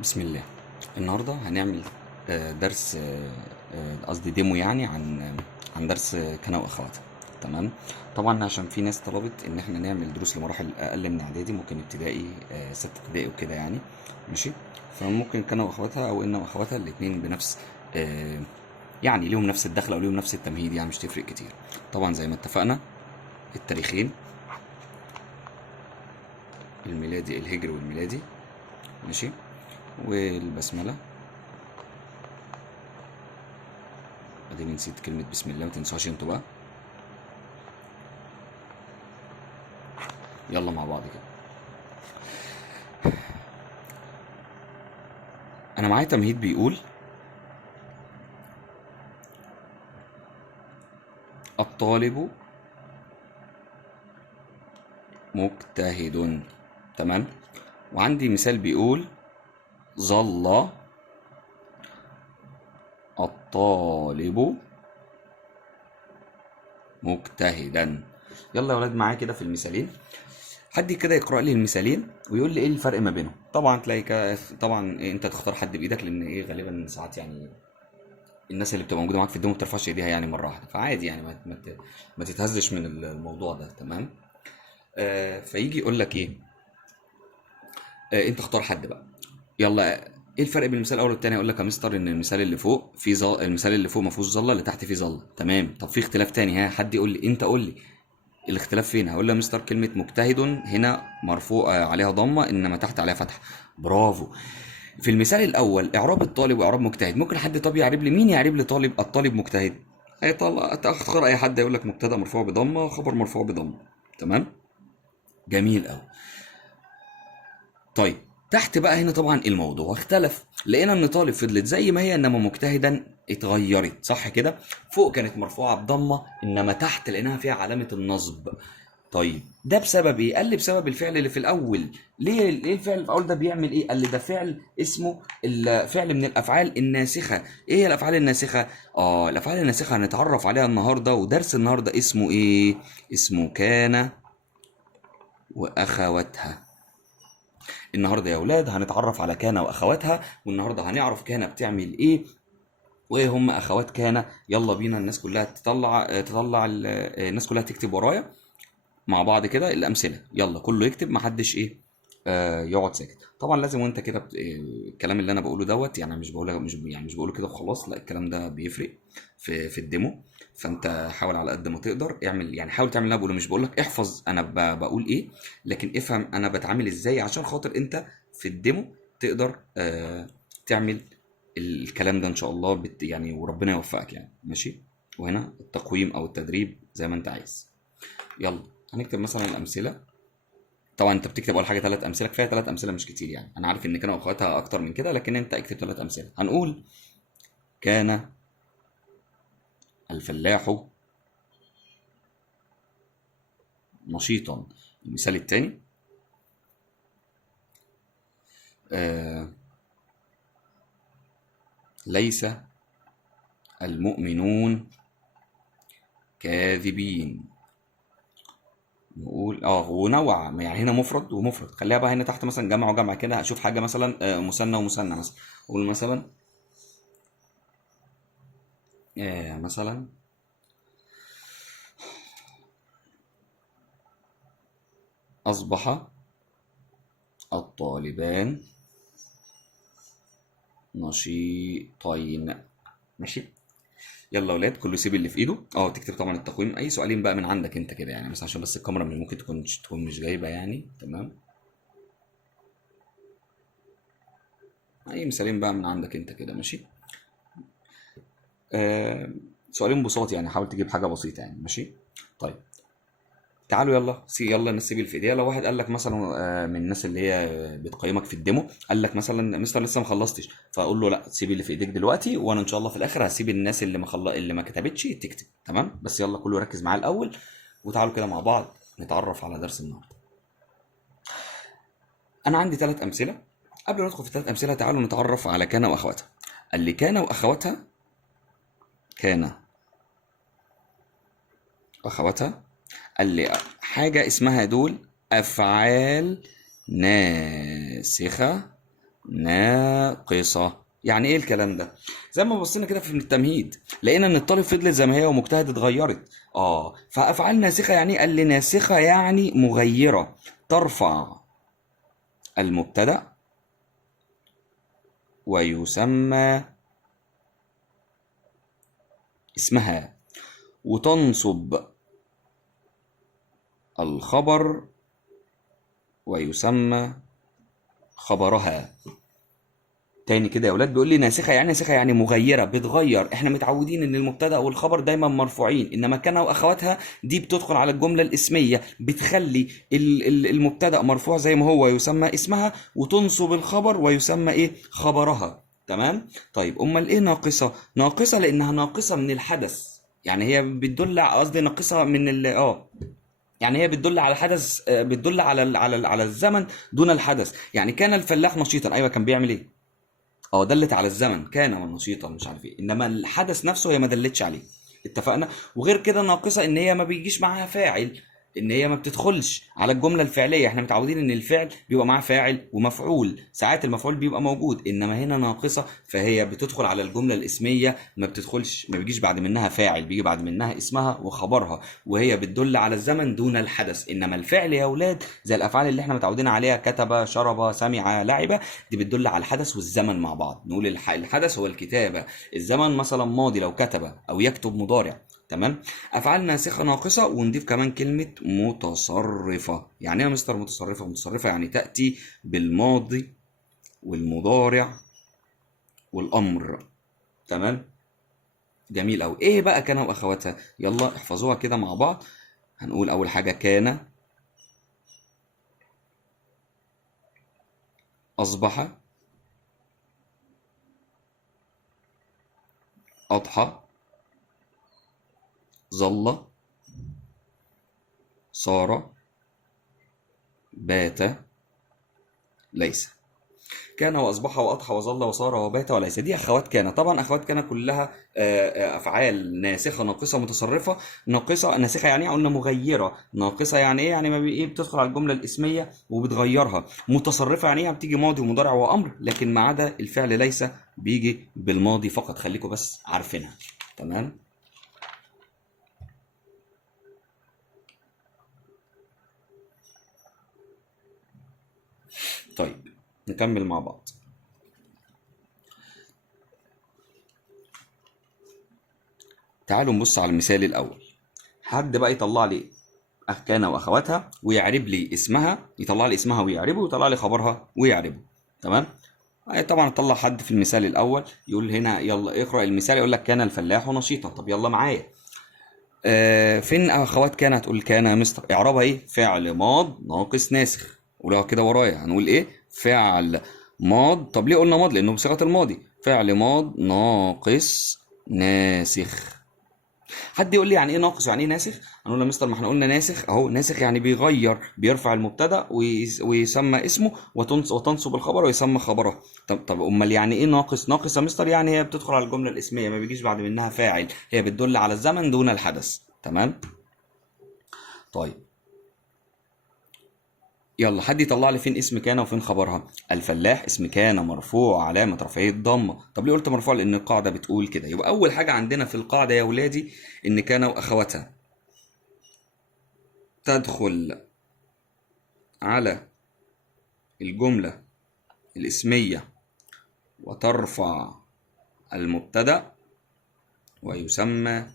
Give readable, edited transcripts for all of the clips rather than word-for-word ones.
بسم الله. النهارده هنعمل درس، قصدي ديمو يعني عن درس كنا واخواتها. تمام. طبعا عشان في ناس طلبت ان احنا نعمل دروس لمراحل اقل من اعدادي، ممكن ابتدائي، ستة ابتدائي وكده يعني. ماشي. فممكن كنا واخواتها او ان واخواتها الاتنين بنفس، يعني ليهم نفس الدخل او ليهم نفس التمهيد، يعني مش تفرق كتير. طبعا زي ما اتفقنا، التاريخين الميلادي، الهجري والميلادي. ماشي. والبسمله. بعدين نسيت كلمة بسم الله، ما تنسوهاش انتوا بقى. يلا مع بعض كده. انا معايا تمهيد بيقول: الطالب مجتهد. تمام. وعندي مثال بيقول: ظل الطالب مجتهدا. يلا يا ولاد معايا كده في المثالين. حد كده يقرأ لي المثالين ويقول لي ايه الفرق ما بينهم. طبعا تلاقي طبعا انت تختار حد بايدك، لان ايه غالبا ساعات يعني الناس اللي بتبقى موجوده معاك في الديمو ما بترفعش ايديها يعني مره واحده، فعادي يعني ما تتهزش من الموضوع ده. تمام. فيجي يقول لك ايه، انت اختار حد بقى. يلا، ايه الفرق بين المثال الاول والتاني؟ اقول لك يا مستر ان المثال اللي فوق في المثال اللي فوق ما فيهوش ظله، اللي تحت فيه ظله. تمام. طب في اختلاف تاني، ها حد يقول لي، انت قول لي الاختلاف فين. هقول له يا مستر كلمه مجتهد هنا مرفوع عليها ضمه، انما تحت عليها فتحه. برافو. في المثال الاول اعراب الطالب واعراب مجتهد، ممكن حد طب يعرب لي، مين يعرب لي الطالب مجتهد؟ هيطلع تاخر اي حد يقول لك مبتدا مرفوع بضمه، خبر مرفوع بضمه. تمام. جميل قوي. طيب، تحت بقى هنا طبعا الموضوع اختلف، لقينا ان طالب فضلت زي ما هي، انما مجتهدا اتغيرت. صح كده؟ فوق كانت مرفوعه بضمه، انما تحت لقيناها فيها علامه النصب. طيب ده بسبب ايه؟ قال لي بسبب الفعل اللي في الاول. ليه الفعل اللي في الاول ده بيعمل ايه؟ قال لي ده فعل اسمه الفعل من الافعال الناسخه. ايه هي الافعال الناسخه؟ الافعال الناسخه هنتعرف عليها النهارده، ودرس النهارده اسمه ايه؟ اسمه كان واخواتها. النهارده يا اولاد هنتعرف على كان واخواتها، والنهارده هنعرف كان بتعمل ايه وايه هم اخوات كان. يلا بينا الناس كلها تطلع الناس كلها تكتب ورايا مع بعض كده الامثله. يلا كله يكتب، محدش ايه يقعد ساكت. طبعا لازم وانت كده الكلام اللي انا بقوله دوت، يعني مش بقوله كده وخلاص، لا الكلام ده بيفرق في الديمو. فانت حاول على قد ما تقدر اعمل، يعني حاول تعمل اللي انا بقوله. مش بقول لك احفظ انا بقول ايه، لكن افهم انا بتعامل ازاي، عشان خاطر انت في الديمو تقدر تعمل الكلام ده ان شاء الله يعني وربنا يوفقك يعني. ماشي. وهنا التقويم او التدريب زي ما انت عايز. يلا هنكتب مثلا الامثله. طبعا انت بتكتب اول حاجه ثلاث امثله، كفايه ثلاث امثله مش كتير يعني. انا عارف ان كانوا اخواتها اكتر من كده، لكن انت اكتب ثلاث امثله. هنقول: كان الفلاح نشيطا. المثال الثاني: آه ليس المؤمنون كاذبين. نقول ونوع، يعني هنا مفرد ومفرد. خليها بقى هنا تحت مثلا جمع وجمع كده. اشوف حاجه مثلا مثنى ومثنى مثلا. قول مثلا مثلا اصبح الطالبان نشيطين. ماشي. يلا يا ولاد كله يسيب اللي في ايده. تكتب طبعا التقويم، اي سؤالين بقى من عندك انت كده يعني، مثلا عشان بس الكاميرا ممكن تكون مش جايبه يعني. تمام. اي مثالين بقى من عندك انت كده. ماشي. آه سؤالين بساط يعني، حاول تجيب حاجه بسيطه يعني. ماشي. طيب تعالوا يلا يلا نسيب اللي في ايديها. لو واحد قال لك مثلا من الناس اللي هي بتقيمك في الديمو، قال لك مثلا مستر لسه ما خلصتش، فاقول له لا سيب اللي في ايديك دلوقتي، وانا ان شاء الله في الاخر هسيب الناس اللي ما كتبتش تكتب. تمام. بس يلا كله ركز معايا الاول، وتعالوا كده مع بعض نتعرف على درس النهارده. انا عندي ثلاث امثله. قبل ما ندخل في الثلاث امثله تعالوا نتعرف على كان واخواتها. قال لي كان واخواتها. كان واخواتها. قال لي حاجه اسمها دول افعال ناسخه ناقصة. يعني ايه الكلام ده؟ زي ما بصينا كده في التمهيد لقينا ان الطالب فضلت زي ما هي ومجتهد اتغيرت. فافعال ناسخة يعني إيه؟ قال لي ناسخة يعني مغيرة، ترفع المبتدأ ويسمى اسمها، وتنصب الخبر ويسمى خبرها. تاني كده يا ولاد، بيقول لي ناسخه يعني ناسخه يعني مغيره، بتغير. احنا متعودين ان المبتدا والخبر دايما مرفوعين، انما كان واخواتها دي بتدخل على الجمله الاسميه، بتخلي المبتدا مرفوع زي ما هو يسمى اسمها، وتنصب الخبر ويسمى ايه؟ خبرها. تمام. طيب امال ايه ناقصه؟ ناقصه لانها ناقصه من الحدث، يعني هي بتدل، قصدي ناقصه من يعني هي بتدل على حدث، بتدل على الزمن دون الحدث. يعني كان الفلاح نشيطا، ايوه كان بيعمل ايه؟ دلت على الزمن، كان من نشيطا مش عارف ايه، انما الحدث نفسه هي ما دلتش عليه. اتفقنا. وغير كده ناقصه ان هي ما بيجيش معاها فاعل، ان هي ما بتدخلش على الجمله الفعليه. احنا متعودين ان الفعل بيبقى معاه فاعل ومفعول، ساعات المفعول بيبقى موجود، انما هنا ناقصه فهي بتدخل على الجمله الاسميه، ما بتدخلش، ما بيجيش بعد منها فاعل، بيجي بعد منها اسمها وخبرها، وهي بتدل على الزمن دون الحدث. انما الفعل يا اولاد زي الافعال اللي احنا متعودين عليها، كتب، شرب، سمع، لعب، دي بتدل على الحدث والزمن مع بعض. نقول الحدث هو الكتابه، الزمن مثلا ماضي لو كتب، او يكتب مضارع. تمام. افعال ناسخه ناقصه، ونضيف كمان كلمه متصرفه. يعني ايه يا مستر متصرفه؟ متصرفه يعني تاتي بالماضي والمضارع والامر. تمام. جميل قوي. ايه بقى كان واخواتها؟ يلا احفظوها كده مع بعض. هنقول اول حاجه كان، اصبح، اضحى، ظل، صار، بات، ليس. كان واصبح واضحى وظل وصار وبات وليس، دي اخوات كان. طبعا اخوات كان كلها افعال ناسخه ناقصه متصرفه. ناقصه ناسخه يعني ايه؟ قلنا مغيره. ناقصه يعني ايه؟ يعني ما ايه، بتدخل على الجمله الاسميه وبتغيرها. متصرفه يعني ايه؟ بتيجي ماضي ومضارع وامر، لكن ما عدا الفعل ليس بيجي بالماضي فقط. خليكم بس عارفينها. تمام. طيب نكمل مع بعض. تعالوا نبص على المثال الاول. حد بقى يطلع لي كان واخواتها ويعرب لي اسمها، يطلع لي اسمها ويعربه، ويطلع لي خبرها ويعربه. تمام. طبعا طلع حد في المثال الاول، يقول هنا يلا اقرا المثال، يقول لك كان الفلاح نشيطا. طب يلا معايا. فين اخوات كان؟ هتقول كان يا مستر اعرابها ايه؟ فعل ماض ناقص ناسخ. قولها كده ورايا. هنقول ايه؟ فعل ماض. طب ليه قلنا ماض؟ لانه بصيغه الماضي. فعل ماض ناقص ناسخ. حد يقول لي يعني ايه ناقص ويعني ايه ناسخ؟ هنقول له مستر ما احنا قلنا ناسخ اهو. ناسخ يعني بيغير، بيرفع المبتدا ويسمى اسمه، وتنصب الخبر ويسمى خبره. طب امال يعني ايه ناقص؟ ناقص يا مستر يعني هي بتدخل على الجمله الاسميه، ما بيجيش بعد منها فاعل، هي بتدل على الزمن دون الحدث. تمام. طيب يلا حد يطلع لي فين اسم كان وفين خبرها. الفلاح اسم كان مرفوع علامة رفعه الضمة. طب ليه قلت مرفوع؟ لأن القاعدة بتقول كده. يبقى أول حاجة عندنا في القاعدة يا ولادي إن كان وأخواتها تدخل على الجملة الاسمية وترفع المبتدأ ويسمى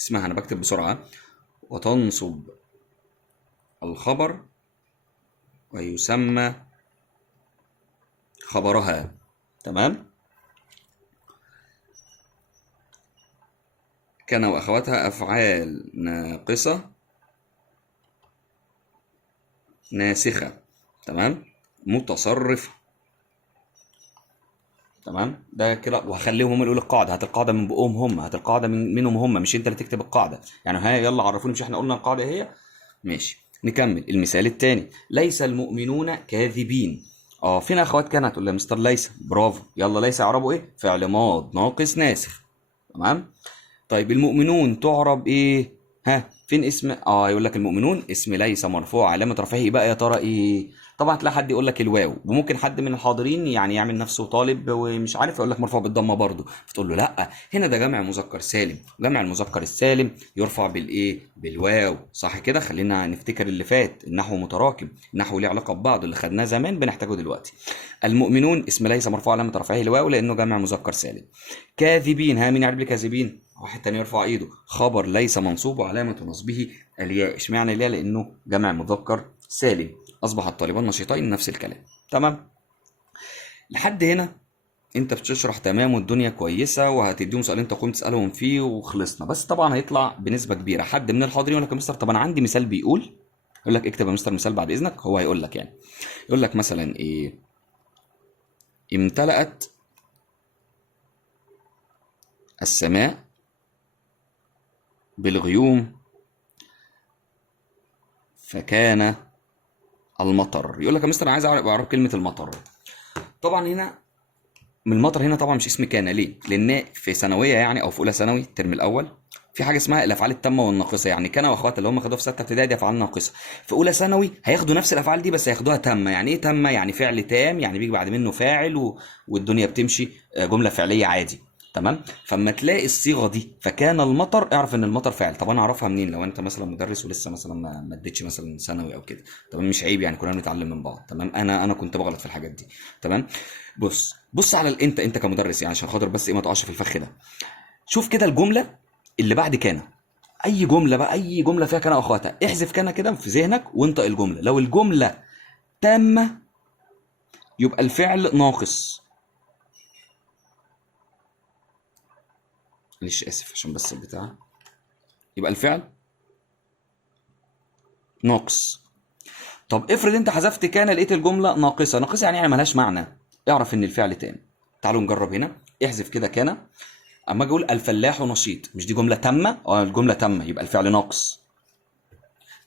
اسمها، أنا بكتب بسرعة، وتنصب الخبر ويسمى خبرها. تمام. كان وأخواتها أفعال ناقصة ناسخة. تمام. متصرفة. تمام. ده كده. وهخليهم هم يقولوا القاعده. هات القاعده من بقهم هم، هات القاعده منهم هم، مش انت اللي تكتب القاعده. يعني ها يلا عرفوني، مش احنا قلنا القاعده هي؟ ماشي. نكمل المثال الثاني. ليس المؤمنون كاذبين. فين اخوات كان؟ هتقول لي مستر ليس. برافو. يلا ليس اعربه ايه؟ فعل ماض ناقص ناسخ. تمام. طيب المؤمنون تعرب ايه؟ ها فين اسم؟ يقول لك المؤمنون اسم ليس مرفوع علامه رفعه بقى يا ترى ايه؟ طبعا تلاقي حد يقول لك الواو، وممكن حد من الحاضرين يعني يعمل نفسه طالب ومش عارف يقول لك مرفوع بالضمه برضه، فتقول له لا هنا ده جمع مذكر سالم، جمع المذكر السالم يرفع بالايه؟ بالواو، صح كده؟ خلينا نفتكر اللي فات، النحو متراكم، النحو ليه علاقه ببعض، اللي خدناه زمان بنحتاجه دلوقتي. المؤمنون اسم ليس مرفوع علامه رفعه الواو لانه جمع مذكر سالم. كاذبين، ها مين يعرف لي كاذبين؟ واحد تاني يرفع ايده. خبر ليس منصوب وعلامه نصبه الياء، اشمعنى الياء؟ لانه جمع مذكر سالم. اصبح الطالبان نشيطين، نفس الكلام. تمام. لحد هنا انت بتشرح تمام والدنيا كويسه، وهتديهم سؤالين تقوم تسالهم فيه وخلصنا. بس طبعا هيطلع بنسبه كبيره حد من الحاضرين يقول لك يا مستر طب انا عندي مثال بيقول، يقول لك اكتب يا مستر مثال بعد اذنك. هو هيقول لك يعني، يقول لك مثلا ايه؟ امتلأت السماء بالغيوم فكان المطر. يقول لك يا مستر انا عايز اعرف كلمه المطر. طبعا هنا من المطر هنا طبعا مش اسم كان، ليه؟ لان في ثانويه يعني او في اولى ثانوي الترم الاول في حاجه اسمها الافعال التامه والناقصه، يعني كان واخواتها اللي هم خدوها في سته ابتدائي دي افعال ناقصه. في اولى ثانوي هياخدوا نفس الافعال دي بس هياخدوها تامه. يعني ايه تامه؟ يعني فعل تام، يعني بيجي بعد منه فاعل والدنيا بتمشي جمله فعليه عادي. تمام. فاما تلاقي الصيغه دي فكان المطر، اعرف ان المطر فعل. طب انا اعرفها منين؟ لو انت مثلا مدرس ولسه مثلا ما اديتش مثلا ثانوي او كده، تمام، مش عيب يعني، كلنا بنتعلم من بعض. تمام. انا كنت بغلط في الحاجات دي. تمام. بص على انت كمدرس يعني، عشان خاطر بس ايه ما تقعش في الفخ ده. شوف كده الجمله اللي بعد كان، اي جمله بقى، اي جمله فيها كان واخواتها، احذف كان كده في ذهنك وانطق الجمله. لو الجمله تامه يبقى الفعل ناقص. معلش اسف عشان بس البتاع، يبقى الفعل ناقص. طب افرض انت حذفت كان لقيت الجمله ناقصه. ناقصه يعني ملهاش معنى، اعرف ان الفعل تام. تعالوا نجرب هنا. احذف كده كان. اما اجي اقول الفلاح نشيط، مش دي جمله تامه؟ الجمله تامه يبقى الفعل ناقص.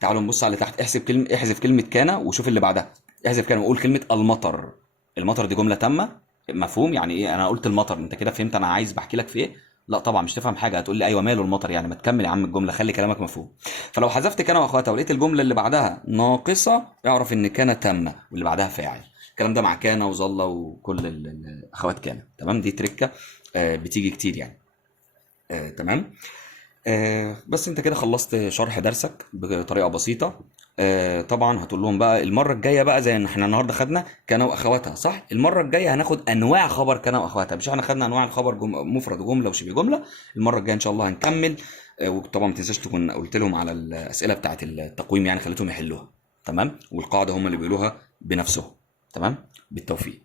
تعالوا نبص على تحت. احذف كلمه كان وشوف اللي بعدها. احذف كان وقول كلمه المطر. المطر دي جمله تامه، مفهوم يعني ايه؟ انا قلت المطر، انت كده فهمت انا عايز بحكي لك في ايه؟ لا طبعا مش تفهم حاجه، هتقول لي ايوه ماله المطر يعني، ما تكمل يا عم الجمله، خلي كلامك مفهوم. فلو حذفت كان واخواتها ولقيت الجمله اللي بعدها ناقصه، اعرف ان كان تامه واللي بعدها فاعل. الكلام ده مع كان وظل وكل الاخوات كان. تمام. دي تركه بتيجي كتير يعني. تمام. بس انت كده خلصت شرح درسك بطريقه بسيطه. طبعا هتقول لهم بقى المره الجايه بقى، زي ان احنا النهارده خدنا كان واخواتها صح، المره الجايه هناخد انواع خبر كان واخواتها. مش احنا خدنا انواع الخبر مفرد وجمله وشبه جمله؟ المره الجايه ان شاء الله هنكمل. وطبعا ما تنساش تكون قلت لهم على الاسئله بتاعه التقويم يعني، خليتهم يحلوها. تمام. والقاعده هم اللي بيقولوها بنفسهم. تمام. بالتوفيق.